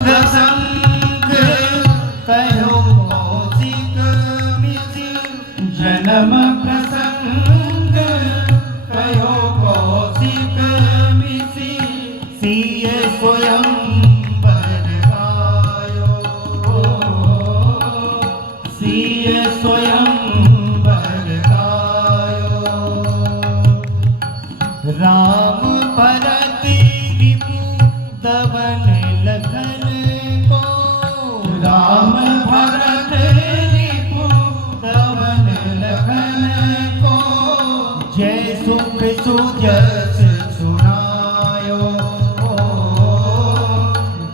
प्रसंग कहो कौशिक मिसि जन्म प्रसंग कहो कौशिक मिसि सिय स्वयं बरगायो सिय स्वयं बरगायो राम भरत रिपु दवन लखन को राम भरत रिपु दवन लखन को जय सुख सुजस सुनायो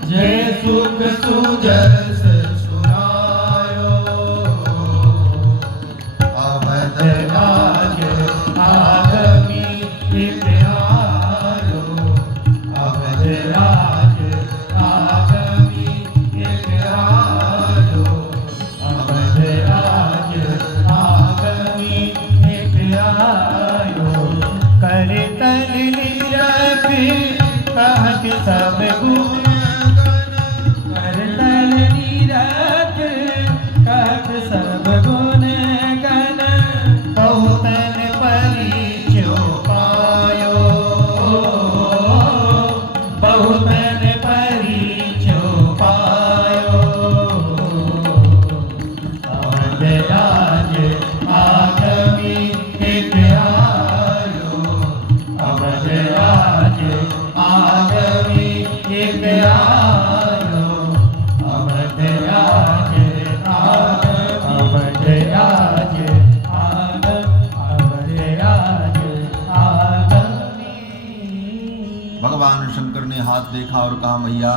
जय सुख सुजस सुनायो अवध राज आगमी प्यारो अवध राज आगमी प्यारो अवध राज आगमी प्यारो कर तल निरख कहत सब गुण कर तल निरख कहत सब गुण गण कहु तन परिचय पायो बहुतन परिचय पायो अवध राज आगमी प्यारो अवध राज आगमी प्यारो अवध राज अवध राज अवध राज आगमी। भगवान शंकर ने हाथ देखा और कहा मैया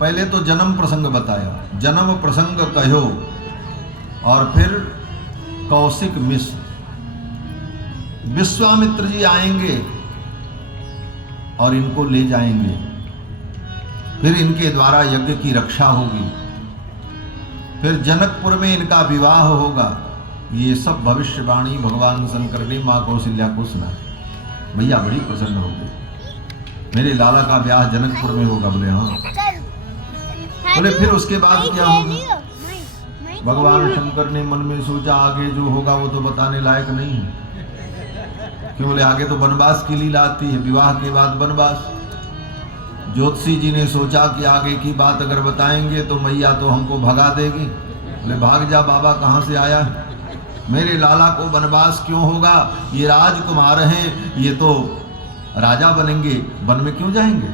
पहले तो जन्म प्रसंग बताया, जन्म प्रसंग कहो और फिर कौशिक मिश्र विश्वामित्र जी आएंगे और इनको ले जाएंगे, फिर इनके द्वारा यज्ञ की रक्षा होगी, फिर जनकपुर में इनका विवाह होगा। ये सब भविष्यवाणी भगवान शंकर ने माँ कौशल्या को सुना। भैया बड़ी प्रसन्न हो गई, मेरे लाला का ब्याह जनकपुर में होगा। बोले हाँ। बोले फिर उसके बाद क्या होगा? भगवान शंकर ने मन में सोचा आगे जो होगा वो तो बताने लायक नहीं है। क्यों? बोले आगे तो वनवास की लीला आती है, विवाह के बाद वनवास। ज्योतिषी जी ने सोचा कि आगे की बात अगर बताएंगे तो मैया तो हमको भगा देगी। बोले भाग जा बाबा, कहाँ से आया? मेरे लाला को वनवास क्यों होगा? ये राजकुमार हैं, ये तो राजा बनेंगे, वन में क्यों जाएंगे?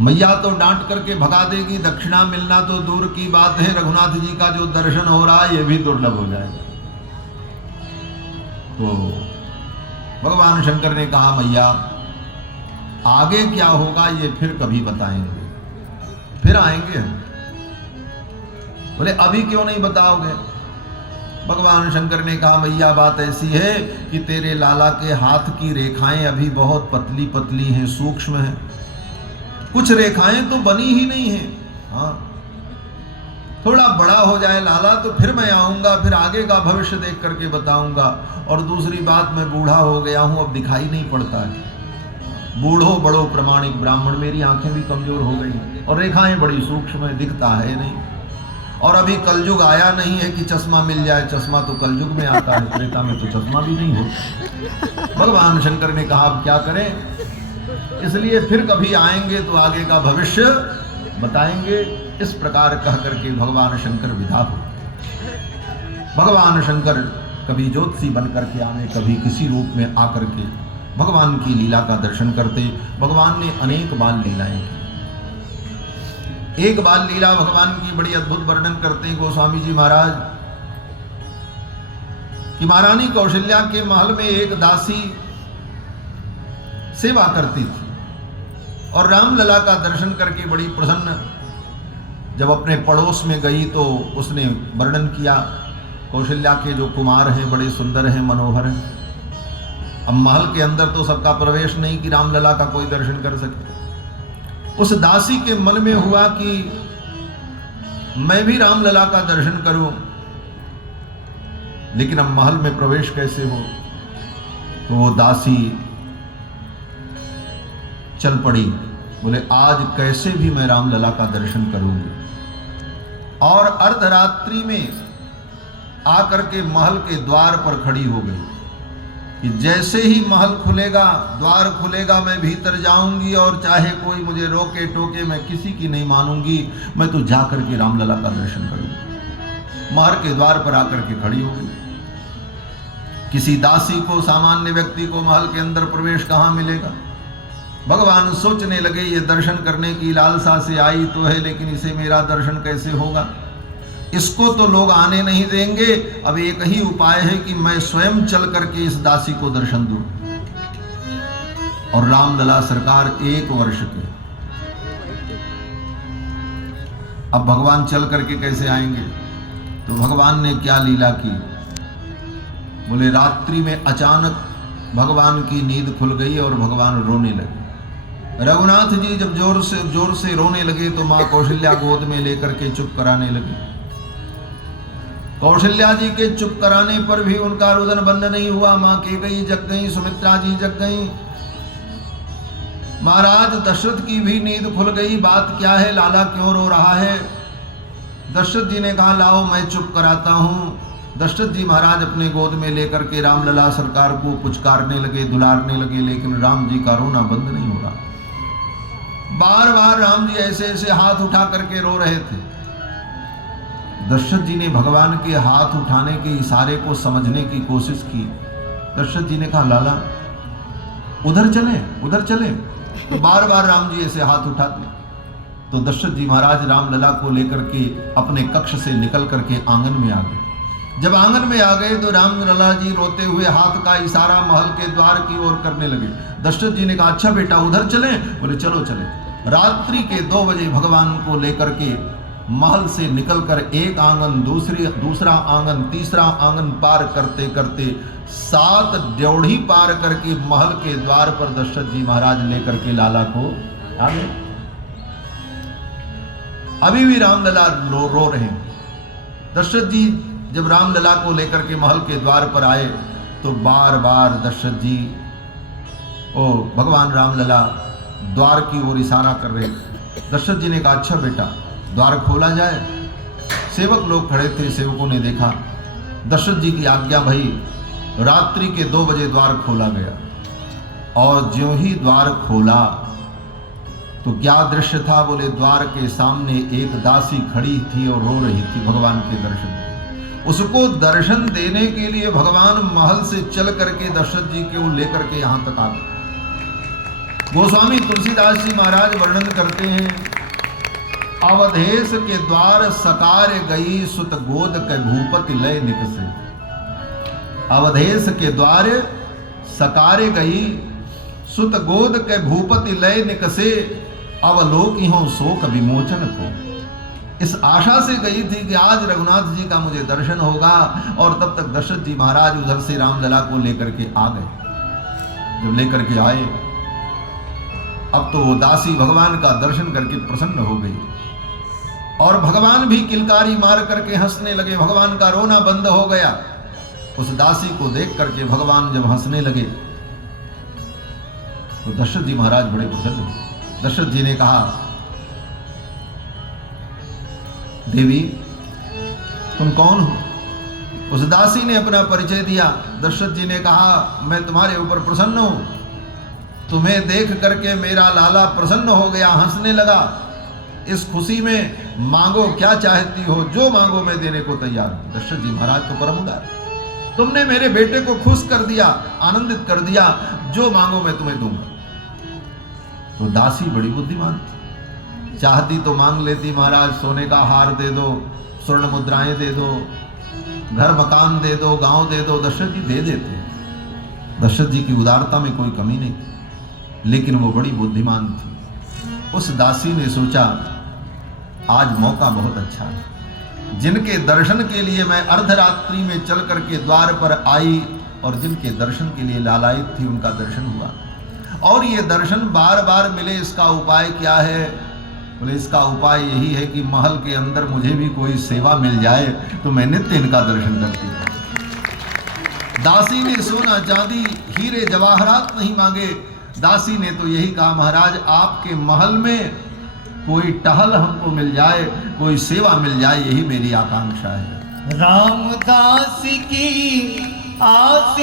मैया तो डांट करके भगा देगी, दक्षिणा मिलना तो दूर की बात है, रघुनाथ जी का जो दर्शन हो रहा है ये भी दुर्लभ हो जाएगा। तो भगवान शंकर ने कहा मैया आगे क्या होगा ये फिर कभी बताएंगे, फिर आएंगे हम। बोले अभी क्यों नहीं बताओगे? भगवान शंकर ने कहा मैया बात ऐसी है कि तेरे लाला के हाथ की रेखाएं अभी बहुत पतली पतली हैं, सूक्ष्म हैं, कुछ रेखाएं तो बनी ही नहीं है। हाँ, थोड़ा बड़ा हो जाए लाला तो फिर मैं आऊंगा, फिर आगे का भविष्य देख करके बताऊंगा। और दूसरी बात मैं बूढ़ा हो गया हूं, अब दिखाई नहीं पड़ता है। बूढ़ो बड़ो प्रमाणिक ब्राह्मण, मेरी आंखें भी कमजोर हो गई और रेखाएं बड़ी सूक्ष्म है, दिखता है नहीं। और अभी कलयुग आया नहीं है कि चश्मा मिल जाए, चश्मा तो कलयुग में आता है, त्रेता में तो चश्मा भी नहीं होता। भगवान शंकर ने कहा अब क्या करें, इसलिए फिर कभी आएंगे तो आगे का भविष्य बताएंगे। इस प्रकार कह करके भगवान शंकर विदा हो। भगवान शंकर कभी ज्योतिषी बन करके आने, कभी किसी रूप में आकर के भगवान की लीला का दर्शन करते। भगवान ने अनेक बाल लीलाएं की। एक बाल लीला भगवान की बड़ी अद्भुत वर्णन करते हैं गोस्वामी जी महाराज कि महारानी कौशल्या के महल में एक दासी सेवा करती थी और रामलला का दर्शन करके बड़ी प्रसन्न जब अपने पड़ोस में गई तो उसने वर्णन किया कौशल्या के जो कुमार हैं बड़े सुंदर हैं, मनोहर हैं। अब महल के अंदर तो सबका प्रवेश नहीं कि रामलला का कोई दर्शन कर सके। उस दासी के मन में हुआ कि मैं भी रामलला का दर्शन करूं, लेकिन अब महल में प्रवेश कैसे हो। तो वो दासी चल पड़ी बोले आज कैसे भी मैं रामलला का दर्शन करूंगी। और अर्धरात्रि में आकर के महल के द्वार पर खड़ी हो गई कि जैसे ही महल खुलेगा, द्वार खुलेगा, मैं भीतर जाऊंगी और चाहे कोई मुझे रोके टोके मैं किसी की नहीं मानूंगी, मैं तो जाकर के रामलला का दर्शन करूंगी। महल के द्वार पर आकर के खड़ी हो गई। किसी दासी को, सामान्य व्यक्ति को महल के अंदर प्रवेश कहाँ मिलेगा। भगवान सोचने लगे ये दर्शन करने की लालसा से आई तो है, लेकिन इसे मेरा दर्शन कैसे होगा, इसको तो लोग आने नहीं देंगे। अब एक ही उपाय है कि मैं स्वयं चल करके इस दासी को दर्शन दूं। और रामलला सरकार 1 वर्ष के, अब भगवान चल करके कैसे आएंगे। तो भगवान ने क्या लीला की, बोले रात्रि में अचानक भगवान की नींद खुल गई और भगवान रोने लगे। रघुनाथ जी जब जोर से रोने लगे तो मां कौशल्या गोद में लेकर के चुप कराने लगी। कौशल्या जी के चुप कराने पर भी उनका रुदन बंद नहीं हुआ। मां कैकेयी जग गई, सुमित्रा जी जग गई, महाराज दशरथ की भी नींद खुल गई। बात क्या है, लाला क्यों रो रहा है। दशरथ जी ने कहा लाओ मैं चुप कराता हूं। दशरथ जी महाराज अपने गोद में लेकर के रामलला सरकार को पुचकारने लगे, दुलारने लगे, लेकिन राम जी का रोना बंद नहीं हो रहा। बार बार राम जी ऐसे ऐसे हाथ उठा करके रो रहे थे। दशरथ जी ने भगवान के हाथ उठाने के इशारे को समझने की कोशिश की। दशरथ जी ने कहा लाला उधर चले, उधर चले। तो बार बार राम जी ऐसे हाथ उठाते। तो दशरथ जी महाराज रामलला को लेकर के अपने कक्ष से निकल करके आंगन में आ गए। जब आंगन में आ गए तो रामलला जी रोते हुए हाथ का इशारा महल के द्वार की ओर करने लगे। दशरथ जी ने कहा अच्छा बेटा उधर चले। बोले चलो चले। रात्रि के 2 बजे भगवान को लेकर के महल से निकलकर एक आंगन, दूसरा आंगन, तीसरा आंगन पार करते करते 7 ड्योढ़ी पार करके महल के द्वार पर दशरथ जी महाराज लेकर के लाला को आ गए। अभी भी रामलला रो रहे हैं। दशरथ जी जब रामलला को लेकर के महल के द्वार पर आए तो बार बार दशरथ जी भगवान रामलला द्वार की ओर इशारा कर रहे। दशरथ जी ने कहा अच्छा बेटा द्वार खोला जाए। सेवक लोग खड़े थे, सेवकों ने देखा, दशरथ जी की आज्ञा भई। रात्रि के 2 बजे द्वार खोला गया और ज्यों ही द्वार खोला तो क्या दृश्य था। बोले द्वार के सामने एक दासी खड़ी थी और रो रही थी भगवान के दर्शन। उसको दर्शन देने के लिए भगवान महल से चल करके दशरथ जी को लेकर के यहां तक आ गए। गोस्वामी तुलसीदास जी महाराज वर्णन करते हैं, अवधेश के द्वार सकार गई सुत गोद के भूपति लय निकसे। अवधेश के द्वार सकारे गई सुत गोद के भूपति लय निकसे, अवलोकी हो शोक विमोचन को। इस आशा से गई थी कि आज रघुनाथ जी का मुझे दर्शन होगा। और तब तक दशरथ जी महाराज उधर से रामलला को लेकर के आ गए। जब लेकर के आए अब तो वो दासी भगवान का दर्शन करके प्रसन्न हो गई और भगवान भी किलकारी मार करके हंसने लगे। भगवान का रोना बंद हो गया। उस दासी को देख करके भगवान जब हंसने लगे तो दशरथ जी महाराज बड़े प्रसन्न हुए। दशरथ जी ने कहा देवी तुम कौन हो। उस दासी ने अपना परिचय दिया। दशरथ जी ने कहा मैं तुम्हारे ऊपर प्रसन्न हूं, तुम्हें देख करके मेरा लाला प्रसन्न हो गया, हंसने लगा। इस खुशी में मांगो क्या चाहती हो, जो मांगो मैं देने को तैयार हूं। दशरथ जी महाराज तो परम उदार, तुमने मेरे बेटे को खुश कर दिया, आनंदित कर दिया, जो मांगो मैं तुम्हें दूंगा। तो दासी बड़ी बुद्धिमान थी, चाहती तो मांग लेती महाराज सोने का हार दे दो, स्वर्ण मुद्राएं दे दो, घर मकान दे दो, गांव दे दो। दशरथ जी दे देते। दशरथ जी की उदारता में कोई कमी नहीं थी, लेकिन वो बड़ी बुद्धिमान थी। उस दासी ने सोचा आज मौका बहुत अच्छा है, जिनके दर्शन के लिए मैं अर्धरात्रि में चल करके द्वार पर आई और जिनके दर्शन के लिए लालायित थी उनका दर्शन हुआ। और ये दर्शन बार बार मिले, इसका उपाय क्या है। बोले इसका उपाय यही है कि महल के अंदर मुझे भी कोई सेवा मिल जाए तो मैं नित्य इनका दर्शन करती हूँ। दासी ने सोना चांदी हीरे जवाहरात नहीं मांगे, दासी ने तो यही कहा, महाराज आपके महल में कोई टहल हमको मिल जाए, कोई सेवा मिल जाए, यही मेरी आकांक्षा है। रामदास की आस